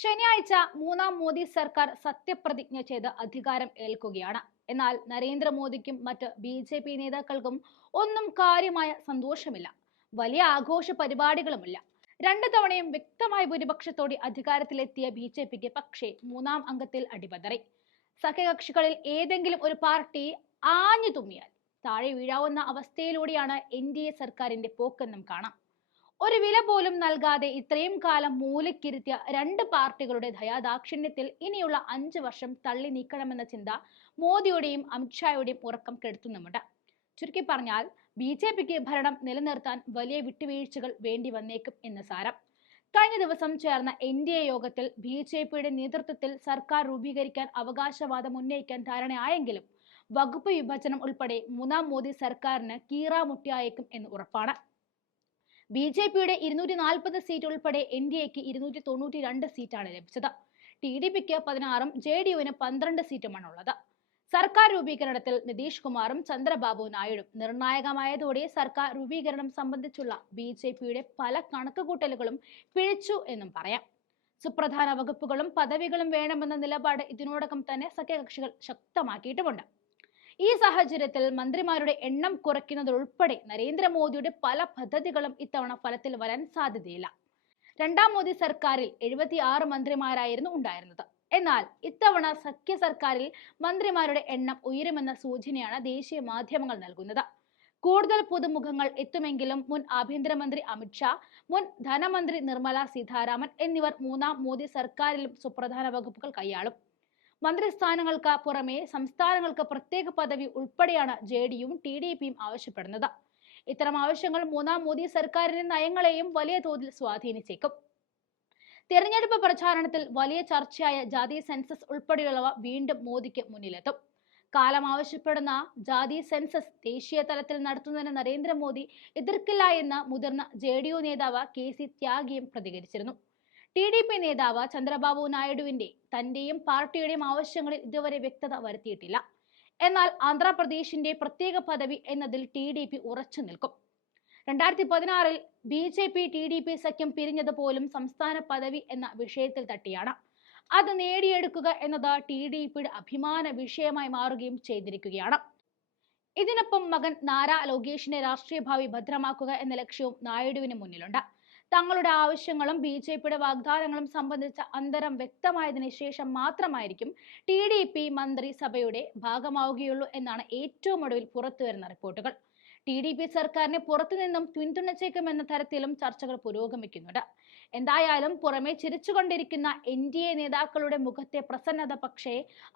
ശനിയാഴ്ച മൂന്നാം മോദി സർക്കാർ സത്യപ്രതിജ്ഞ ചെയ്ത് അധികാരം ഏൽക്കുകയാണ്. എന്നാൽ നരേന്ദ്രമോദിക്കും മറ്റ് ബി ജെ പി നേതാക്കൾക്കും ഒന്നും കാര്യമായ സന്തോഷമില്ല. വലിയ ആഘോഷ പരിപാടികളുമില്ല. രണ്ടു തവണയും വ്യക്തമായ ഭൂരിപക്ഷത്തോടെ അധികാരത്തിലെത്തിയ ബി ജെ പിക്ക് പക്ഷേ മൂന്നാം അംഗത്തിൽ അടിപതറി. സഖ്യകക്ഷികളിൽ ഏതെങ്കിലും ഒരു പാർട്ടി ആഞ്ഞു തുമ്മിയാൽ താഴെ വീഴാവുന്ന അവസ്ഥയിലൂടെയാണ് എൻ ഡി എ സർക്കാരിന്റെ പോക്കെന്നും കാണാം. ഒരു വില പോലും നൽകാതെ ഇത്രയും കാലം മൂലക്കിരുത്തിയ രണ്ട് പാർട്ടികളുടെ ദയാദാക്ഷിണ്യത്തിൽ ഇനിയുള്ള അഞ്ച് വർഷം തള്ളി നീക്കണമെന്ന ചിന്ത മോദിയുടെയും അമിത്ഷായുടെയും ഉറക്കം കെടുത്തുന്നുമുണ്ട്. ചുരുക്കി പറഞ്ഞാൽ ബി ജെ പിക്ക് ഭരണം നിലനിർത്താൻ വലിയ വിട്ടുവീഴ്ചകൾ വേണ്ടി വന്നേക്കും എന്ന് സാരം. കഴിഞ്ഞ ദിവസം ചേർന്ന എൻ ഡി എ യോഗത്തിൽ ബി ജെ പിയുടെ നേതൃത്വത്തിൽ സർക്കാർ രൂപീകരിക്കാൻ അവകാശവാദം ഉന്നയിക്കാൻ ധാരണയായെങ്കിലും വകുപ്പ് വിഭജനം ഉൾപ്പെടെ മൂന്നാം മോദി സർക്കാരിന് കീറാമുട്ടിയായേക്കും എന്ന് ഉറപ്പാണ്. ബി ജെ പിയുടെ ഇരുന്നൂറ്റി നാൽപ്പത് സീറ്റ് ഉൾപ്പെടെ എൻ ഡി എക്ക് ഇരുന്നൂറ്റി തൊണ്ണൂറ്റി രണ്ട് സീറ്റാണ് ലഭിച്ചത്. ടി ഡി പിക്ക് പതിനാറും ജെ ഡി യുവിന് പന്ത്രണ്ട് സീറ്റുമാണുള്ളത്. സർക്കാർ രൂപീകരണത്തിൽ നിതീഷ് കുമാറും ചന്ദ്രബാബു നായിഡും നിർണായകമായതോടെ സർക്കാർ രൂപീകരണം സംബന്ധിച്ചുള്ള ബി ജെ പിയുടെ പല കണക്കുകൂട്ടലുകളും പിഴച്ചു എന്നും പറയാം. സുപ്രധാന വകുപ്പുകളും പദവികളും വേണമെന്ന നിലപാട് ഇതിനോടകം തന്നെ സഖ്യകക്ഷികൾ ശക്തമാക്കിയിട്ടുമുണ്ട്. ഈ സാഹചര്യത്തിൽ മന്ത്രിമാരുടെ എണ്ണം കുറയ്ക്കുന്നതുൾപ്പെടെ നരേന്ദ്രമോദിയുടെ പല പദ്ധതികളും ഇത്തവണ ഫലത്തിൽ വരാൻ സാധ്യതയില്ല. രണ്ടാം മോദി സർക്കാരിൽ എഴുപത്തി ആറ് മന്ത്രിമാരായിരുന്നു ഉണ്ടായിരുന്നത്. എന്നാൽ ഇത്തവണ സഖ്യ സർക്കാരിൽ മന്ത്രിമാരുടെ എണ്ണം ഉയരുമെന്ന സൂചനയാണ് ദേശീയ മാധ്യമങ്ങൾ നൽകുന്നത്. കൂടുതൽ പുതുമുഖങ്ങൾ എത്തുമെങ്കിലും മുൻ ആഭ്യന്തരമന്ത്രി അമിത്ഷാ മുൻ ധനമന്ത്രി നിർമ്മല സീതാരാമൻ എന്നിവർ മൂന്നാം മോദി സർക്കാരിലും സുപ്രധാന വകുപ്പുകൾ കൈയാളും. മന്ത്രിസ്ഥാനങ്ങൾക്ക് പുറമെ സംസ്ഥാനങ്ങൾക്ക് പ്രത്യേക പദവി ഉൾപ്പെടെയാണ് ജെ ഡിയും ടി ഡി പിയും ആവശ്യപ്പെടുന്നത്. ഇത്തരം ആവശ്യങ്ങൾ മൂന്നാം മോദി സർക്കാരിന്റെ നയങ്ങളെയും വലിയ തോതിൽ സ്വാധീനിച്ചേക്കും. തെരഞ്ഞെടുപ്പ് പ്രചാരണത്തിൽ വലിയ ചർച്ചയായ ജാതി സെൻസസ് ഉൾപ്പെടെയുള്ളവ വീണ്ടും മോദിക്ക് മുന്നിലെത്തും. കാലം ആവശ്യപ്പെടുന്ന ജാതി സെൻസസ് ദേശീയ തലത്തിൽ നടത്തുന്നതിന് നരേന്ദ്രമോദി എതിർക്കില്ല എന്ന് മുതിർന്ന ജെ നേതാവ് കെ സി ത്യാഗിയും പ്രതികരിച്ചിരുന്നു. ടി ഡി പി നേതാവ് ചന്ദ്രബാബു നായിഡുവിന്റെ തന്റെയും പാർട്ടിയുടെയും ആവശ്യങ്ങളിൽ ഇതുവരെ വ്യക്തത വരുത്തിയിട്ടില്ല. എന്നാൽ ആന്ധ്രാപ്രദേശിന്റെ പ്രത്യേക പദവി എന്നതിൽ ടി ഡി പി ഉറച്ചു നിൽക്കും. രണ്ടായിരത്തി പതിനാറിൽ B J P T D P സഖ്യം പിരിഞ്ഞത് പോലും സംസ്ഥാന പദവി എന്ന വിഷയത്തിൽ തട്ടിയാണ്. അത് നേടിയെടുക്കുക എന്നത് ടി ഡി പിയുടെ അഭിമാന വിഷയമായി മാറുകയും ചെയ്തിരിക്കുകയാണ്. ഇതിനൊപ്പം മകൻ നാരാ ലോകേഷിന്റെ രാഷ്ട്രീയ ഭാവി ഭദ്രമാക്കുക എന്ന ലക്ഷ്യവും നായിഡുവിന് മുന്നിലുണ്ട്. തങ്ങളുടെ ആവശ്യങ്ങളും ബി ജെ പിയുടെ വാഗ്ദാനങ്ങളും സംബന്ധിച്ച അന്തരം വ്യക്തമായതിനു ശേഷം മാത്രമായിരിക്കും ടി ഡി പി മന്ത്രിസഭയുടെ ഭാഗമാവുകയുള്ളൂ എന്നാണ് ഏറ്റവും ഒടുവിൽ പുറത്തുവരുന്ന റിപ്പോർട്ടുകൾ. ടി ഡി പി സർക്കാരിനെ പുറത്തുനിന്നും പിന്തുണച്ചേക്കുമെന്ന തരത്തിലും ചർച്ചകൾ പുരോഗമിക്കുന്നുണ്ട്. എന്തായാലും പുറമെ ചിരിച്ചുകൊണ്ടിരിക്കുന്ന എൻ ഡി എ നേതാക്കളുടെ മുഖത്തെ പ്രസന്നത പക്ഷേ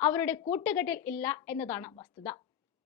അവരുടെ കൂട്ടുകെട്ടിൽ ഇല്ല എന്നതാണ് വസ്തുത.